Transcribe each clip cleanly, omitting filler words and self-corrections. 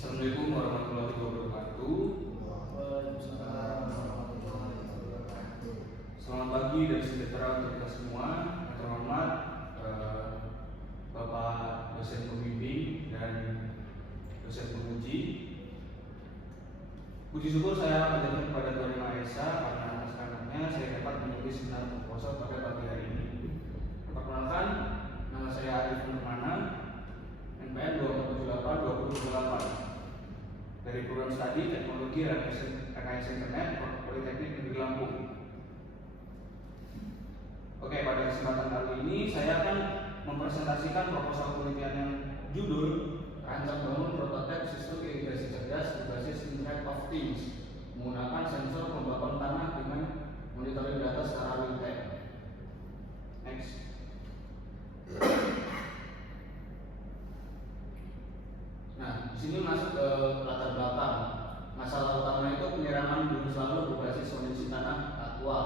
Assalamualaikum warahmatullahi wabarakatuh. Selamat pagi dan sejahtera untuk kita semua. Yang terhormat Bapak dosen pembimbing dan dosen penguji. Puji syukur saya panjatkan kepada Tuhan Yang Maha Esa karena atas karunia saya dapat menulis benar proposal pada pagi hari ini. Perkenalkan, nama saya Arif Nurmana, NPM 278 dari program studi teknologi rekayasa internet Politeknik Negeri Lampung. Oke, pada kesempatan kali ini saya akan mempresentasikan proposal penelitian yang judul Rancang bangun prototipe sistem irigasi cerdas berbasis Internet of Things menggunakan sensor kelembapan tanah dengan monitoring data secara real time. Next. Nah, di sini masuk ke latar belakang. Masalah utama itu penyiraman bumi selalu berbasis kondisi tanah aktual.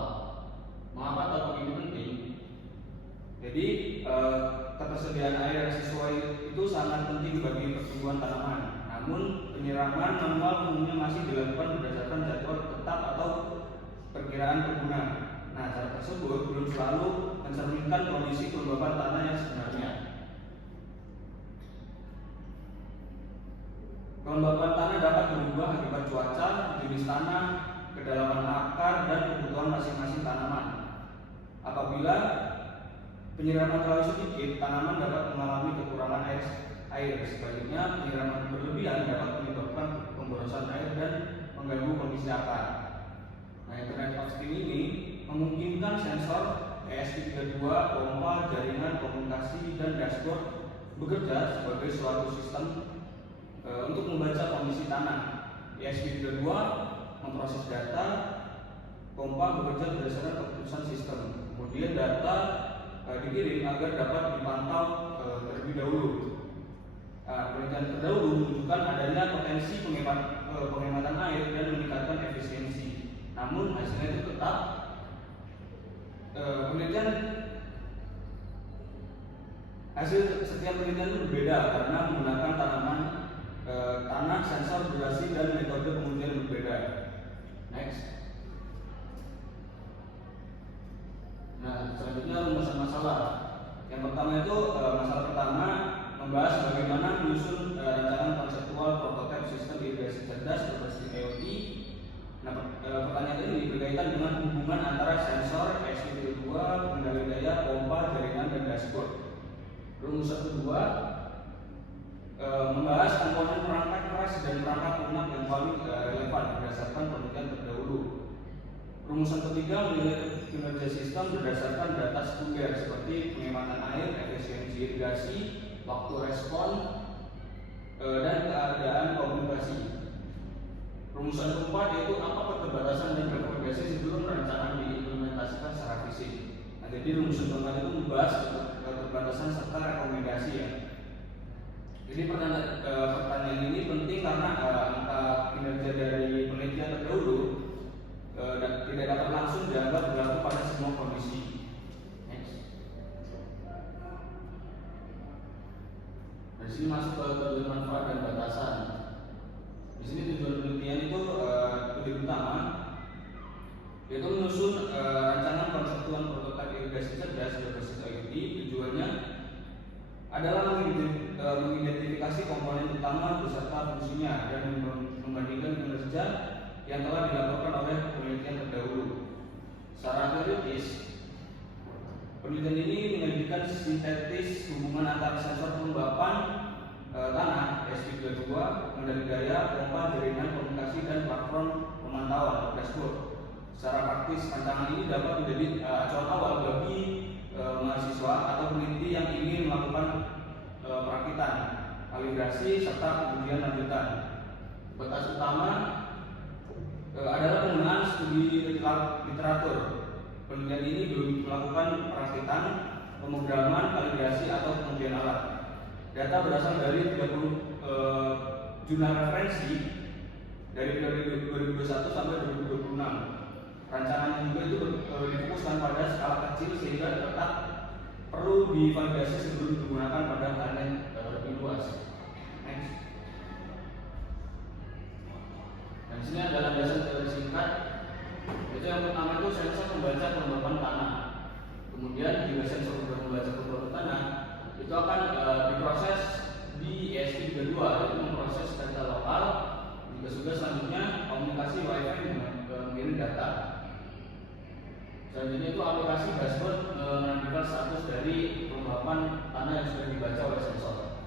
Mengapa topik ini penting? Jadi ketersediaan air yang sesuai itu sangat penting bagi pertumbuhan tanaman. Namun penyiraman manual umumnya masih dilakukan berdasarkan jadwal tetap atau perkiraan pengguna. Nah, cara tersebut belum selalu mencerminkan kondisi kelembapan tanah yang sebenarnya. Kelembapan tanah dapat berubah akibat cuaca, jenis tanah, kedalaman akar, dan kebutuhan masing-masing tanaman. Apabila penyiraman terlalu sedikit, tanaman dapat mengalami kekurangan air. Sebaliknya, penyiraman berlebihan dapat menyebabkan pemborosan air dan mengganggu kondisi akar. Nah, Internet of Things ini memungkinkan sensor ESP32, pompa, jaringan komunikasi, dan dashboard bekerja sebagai suatu sistem untuk membaca kondisi tanah. ESP32 memproses data, pompa bekerja berdasarkan keputusan sistem. Kemudian data dikirim agar dapat dipantau terlebih dahulu. Penelitian terdahulu menunjukkan adanya potensi penghematan air dan meningkatkan efisiensi. Namun hasilnya itu tetap hasil setiap penelitian itu berbeda karena menggunakan tanah, sensor, durasi, dan metode pengujian berbeda. Next. Nah, selanjutnya rumusan masalah. Yang pertama itu masalah pertama membahas bagaimana menyusun rancangan konseptual prototipe sistem irigasi cerdas berbasis IoT. Nah, pertanyaan ini berkaitan dengan hubungan antara sensor, ESP32, pengendali daya, pompa, jaringan, dan dashboard. Rumusan kedua membahas komponen perangkat keras dan perangkat lunak yang paling relevan berdasarkan penelitian terdahulu. Rumusan ketiga menilai kinerja sistem berdasarkan data sekunder seperti penghematan air, efisiensi irigasi, waktu respon, dan keadaan komunikasi. Rumusan keempat yaitu apa keterbatasan dan rekomendasi sebelum rancangan diimplementasikan secara fisik. Nah, jadi rumusan keempat itu membahas keterbatasan serta rekomendasi ya. Jadi pertanyaan ini penting karena angka kinerja dari penelitian terdahulu tidak dapat langsung dianggap berlaku pada semua kondisi. Next. Dari sini masuk ke tujuan manfaat dan batasan. Di sini tujuan penelitian itu tujuan utama yaitu menyusun rancangan konseptual prototipe irigasi cerdas berbasis IoT. Tujuannya adalah mengidentifikasi komponen utama beserta fungsinya dan membandingkan kinerja yang telah dilakukan oleh penelitian terdahulu. Secara teoritis, penelitian ini menyajikan sintetis hubungan antara sensor kelembapan tanah ESP32, pengendali daya, pompa, jaringan komunikasi, dan platform pemantauan dashboard. Secara praktis, rancangan ini dapat menjadi acuan awal bagi mahasiswa atau peneliti yang ingin melakukan perakitan, kalibrasi, serta pengujian lanjutan. Batas utama adalah penggunaan studi literatur. Penelitian ini belum melakukan perakitan, pemrograman, kalibrasi, atau pengujian alat. Data berasal dari 30 jurnal referensi dari periode 2021 sampai 2026. Rancangan juga itu difokuskan pada skala kecil sehingga tetap perlu divalidasi sebelum digunakan pada hal yang lebih luas. Next. di sini ada landasan teori singkat. Itu yang pertama itu sensor membaca kelembapan tanah. Kemudian jika sensor sudah membaca kelembapan tanah, itu akan diproses di ESP32, yaitu memproses data lokal. Jika sudah, selanjutnya komunikasi WiFi mengirim data. Selanjutnya itu aplikasi dashboard menunjukkan status dari kelembapan tanah yang sudah dibaca oleh sensor.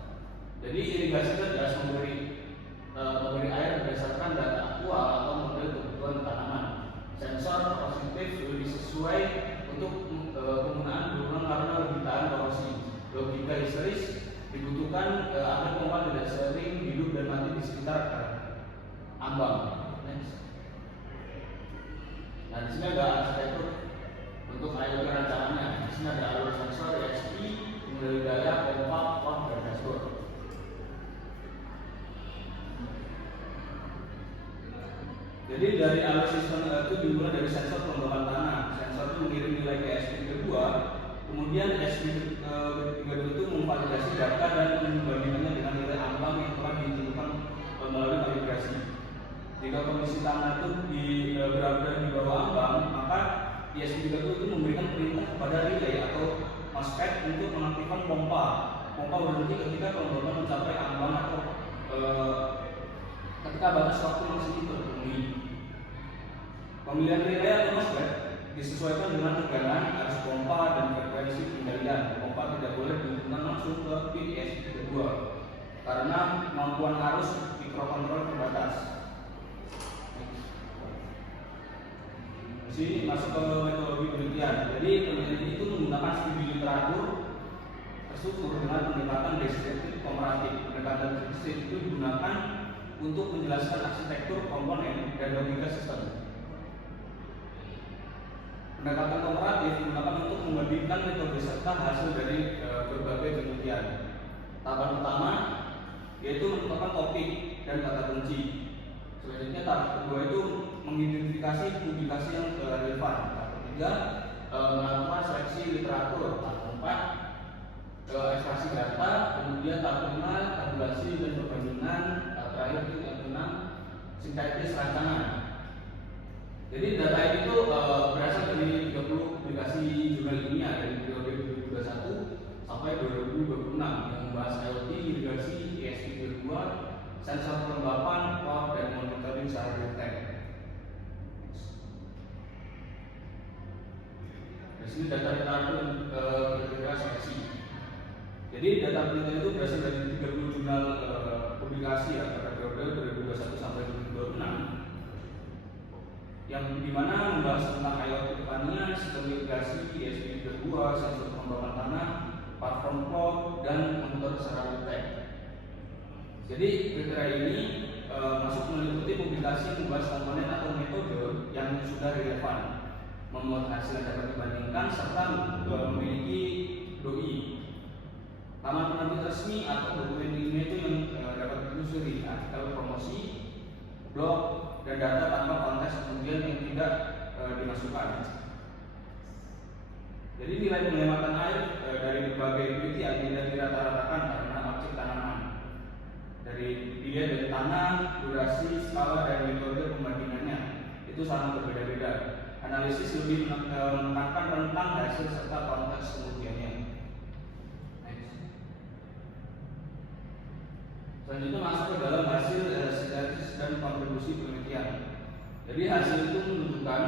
Jadi irigasi cerdas memberi air berdasarkan data aktual atau model kebutuhan tanaman. Sensor positif lebih sesuai untuk penggunaan berulang karena lebih tahan korosi. Logika histeris dibutuhkan agar pompa tidak sering hidup dan mati di sekitar ambang. Nah, di sini ada arsitektur untuk IoT rancangannya. Di sini ada alur sensor, ESP, kendali daya, pompa, port, dan dashboard. Jadi dari alur sistem itu dimulai dari sensor kelembapan tanah. Sensor itu mengirim nilai ke ESP32, kemudian ESP32 itu memvalidasi data dan membandingkannya dengan nilai ambang yang telah ditentukan melalui kalibrasi. Jika kondisi tanah itu berada di bawah ambang, maka ESP32 itu memberikan perintah kepada relay atau MOSFET untuk mengaktifkan pompa. Pompa berhenti ketika kelembapan mencapai ambang atau ketika batas waktu masih terpenuhi. Pemilihan relay atau MOSFET disesuaikan dengan tegangan, arus pompa, dan frekuensi pengendalian. Pompa tidak boleh dihubungkan langsung ke pin ESP32 karena kemampuan arus mikrokontrol terbatas. Di sini masuk ke metodologi penelitian. Jadi penelitian itu menggunakan studi literatur terstruktur dengan pendekatan deskriptif komparatif. Pendekatan deskriptif itu digunakan untuk menjelaskan arsitektur komponen dan logika sistem. Pendekatan komparatif digunakan untuk membandingkan metode serta hasil dari berbagai penelitian. Tahapan pertama yaitu menentukan topik dan kata kunci. Selanjutnya tahap kedua itu mengidentifikasi publikasi yang relevan. Tahap ketiga melakukan seleksi literatur. Tahap keempat ekstraksi data. Kemudian tahap kelima tabulasi dan perbandingan. Tahap terakhir itu yang keenam sintetis rancangan. Jadi data ini tuh berasal dari 30 publikasi jurnal ilmiah dari periode 2021 sampai 2026 yang membahas IoT, irigasi, ESP32, sensor kelembapan, port, dan monitoring secara real time. Di sini data literatur kira-kira seleksi. Jadi data penelitian itu berasal dari 30 jurnal publikasi ya pada periode 2021 sampai 2026 yang dimana membahas tentang IoT pertanian, sistem irigasi, ESP32, sensor kelembapan tanah, platform cloud, dan monitor secara real time. Jadi kriteria ini masuk meliputi publikasi membahas komponen atau metode yang sudah relevan, memuat hasil yang dapat dibandingkan, serta memiliki DOI. Laman penerbit resmi atau dokumen ilmiah itu yang dapat ditelusuri, artikel promosi, blog, dan data tanpa konteks kemudian yang tidak dimasukkan. Jadi nilai penghematan air dari berbagai penelitian tidak dirata-ratakan karena objek tanaman. Dilihat dari tanah, durasi, skala, dan metode pembandingannya itu sangat berbeda-beda. Analisis lebih menekankan tentang hasil serta konteks kemudiannya. Selanjutnya masuk ke dalam hasil sintesis dan kontribusi penelitian. Jadi hasil itu menunjukkan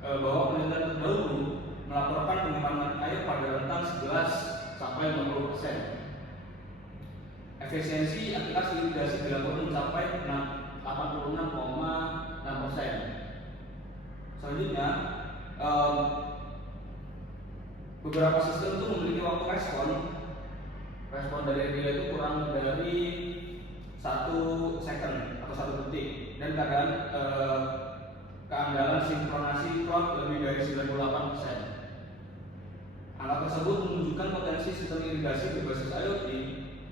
bahwa penelitian terdahulu melaporkan penghematan air pada rentang 11 sampai 50%. Efisiensi aplikasi irigasi dilakukan mencapai 86,6%. Selanjutnya, beberapa sistem itu memiliki waktu respon dari relay itu kurang dari 1 second atau 1 detik, dan keandalan sinkronasi clock lebih dari 98%. Angka tersebut menunjukkan potensi sistem irigasi berbasis IoT,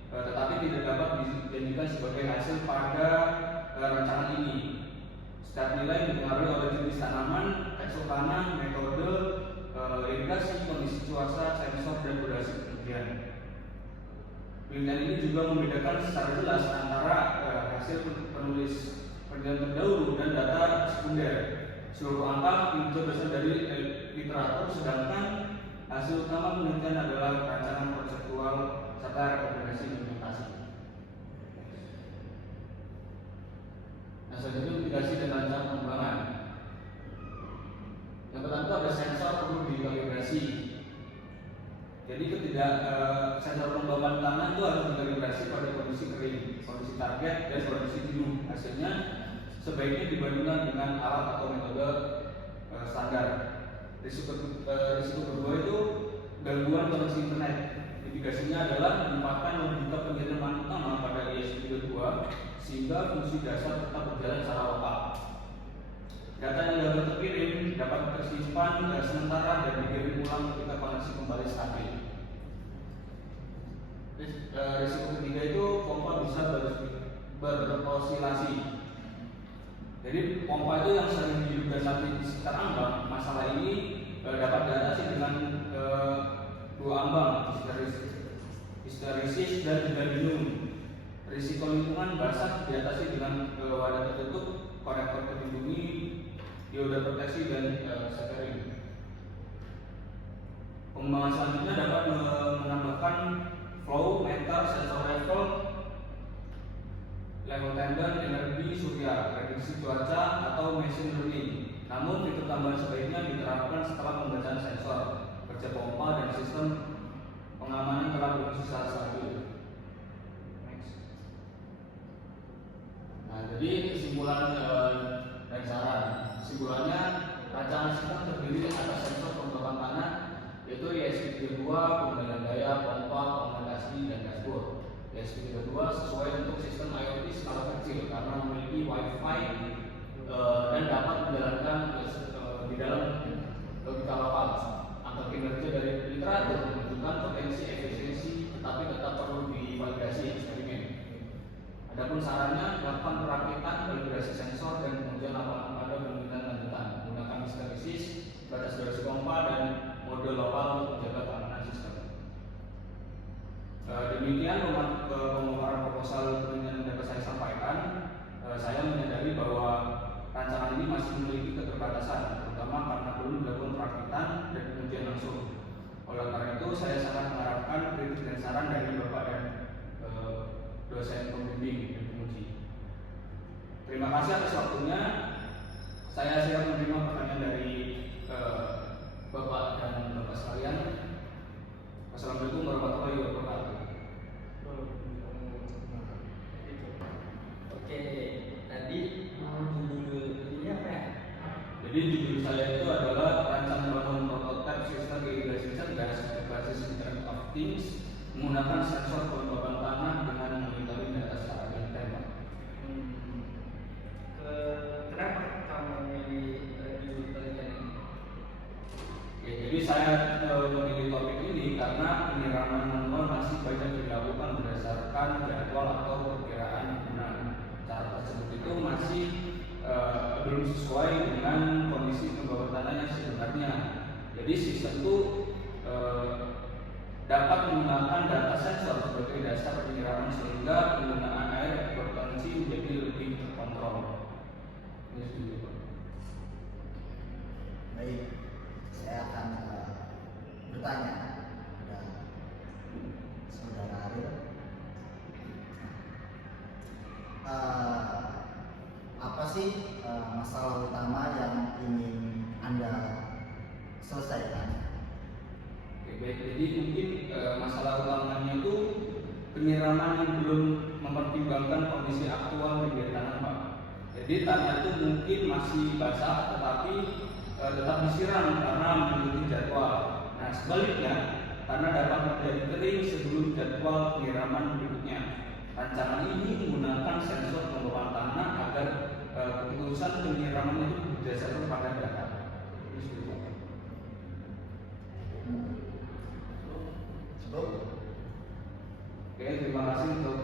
tetapi tidak dapat dijadikan sebagai hasil pada rancangan ini. Setiap nilai dipengaruhi oleh jenis tanaman, tekstur tanah, metode irigasi, kondisi cuaca, sensor, dan durasi penelitian. Penelitian ini juga membedakan secara jelas antara hasil penelitian terdahulu dan data sekunder. Seluruh angka diuji berasal dari literatur, sedangkan hasil utama penelitian adalah rancangan konseptual serta rekomendasi implementasi. Nah, selanjutnya mitigasi dan rancangan pengembangan. Yang pertama itu ada sensor perlu dikalibrasi. Jadi sensor pengembang tanah itu harus dikalibrasi pada kondisi kering, kondisi target, dan kondisi jenuh. Hasilnya sebaiknya dibandingkan dengan alat atau metode standar. Risiko kedua itu gangguan koneksi internet. Mitigasinya adalah menempatkan logika pengiriman utama pada ISP2 sehingga fungsi dasar tetap berjalan secara lokal. Data yang gagal terkirim dapat tersimpan sementara dan dikirim ulang ketika koneksi kembali stabil. Risiko ketiga itu pompa bisa berosilasi. Jadi pompa itu yang sering diduga sakit di sekitar ambang. Masalah ini dapat diatasi dengan dua ambang, histeresis dan juga minum. Risiko lingkungan basah diatasi dengan wadah tertutup, konektor terlindungi, dioda proteksi dan scattering. Pengembangan selanjutnya dapat menambahkan flow meter, sensor level tender, energi surya, prediksi cuaca atau machine learning. Namun fitur tambahan sebaiknya diterapkan setelah pembacaan sensor, kerja pompa dan sistem pengamanan telah berfungsi secara stabil. Nah, jadi kesimpulan dan saran. Kesimpulannya, rancangan sistem terdiri atas sensor pengembang tanah, yaitu ISP32, pengendalian daya, pompa, komunikasi, dan dashboard. ISP32 sesuai untuk sistem IoT skala kecil karena memiliki Wi-Fi dan dapat dijalankan di dalam logika lokal. Angka kinerja dari literatur menunjukkan potensi efisiensi, tetapi tetap perlu divalidasi eksperimen. Adapun sarannya, melakukan perakitan, kalibrasi sensor, dan pengujian lapangan pada penelitian lanjutan menggunakan histeresis, batas durasi pompa, dan model lokal untuk menjaga keamanan sistem. Demikian pemaparan proposal penelitian yang dapat saya sampaikan. Saya menyadari bahwa rancangan ini masih memiliki keterbatasan, terutama karena belum dilakukan perakitan dan pengujian langsung. Oleh karena itu, saya sangat mengharapkan kritik dan saran dari Bapak dan dosen pembimbing dan penguji. Terima kasih atas waktunya. Saya siap menerima pertanyaan dari Bapak dan Bapak sekalian. Wassalamualaikum warahmatullahi wabarakatuh. Oke, tadi judul ini apa ya? Jadi judul saya itu adalah rancangan bangun prototipe sistem irigasi cerdas berbasis Internet of Things menggunakan sensor kelembaban tanah dengan monitoring data secara real time. Kenapa kamu memilih judul penelitian ini? Oke, jadi saya memilih topik ini karena penyiraman manual masih banyak dilakukan berdasarkan jadwal atau perkiraan penggunaan. Cara tersebut itu masih belum sesuai dengan kondisi pembawa tanah yang sebenarnya. Jadi sistem itu dapat menggunakan data sensor sebagai dasar penyiraman sehingga penggunaan air berpotensi menjadi lebih terkontrol. Ini setuju, Pak. Baik, saya akan bertanya kepada saudara Ariel. Apa sih masalah utama yang ingin Anda selesaikan? Oke, baik. Jadi mungkin masalah utamanya itu penyiraman yang belum mempertimbangkan kondisi aktual di tanah, Pak. Jadi tanah itu mungkin masih basah, tetapi tetap disiram karena mengikuti jadwal. Nah, sebaliknya, tanah dapat menjadi kering sebelum jadwal penyiraman berikutnya. Rancangan ini menggunakan sensor pembawaan tanah agar keputusan penyiraman itu berdasarkan pada data. Cukup? Oke, terima kasih untuk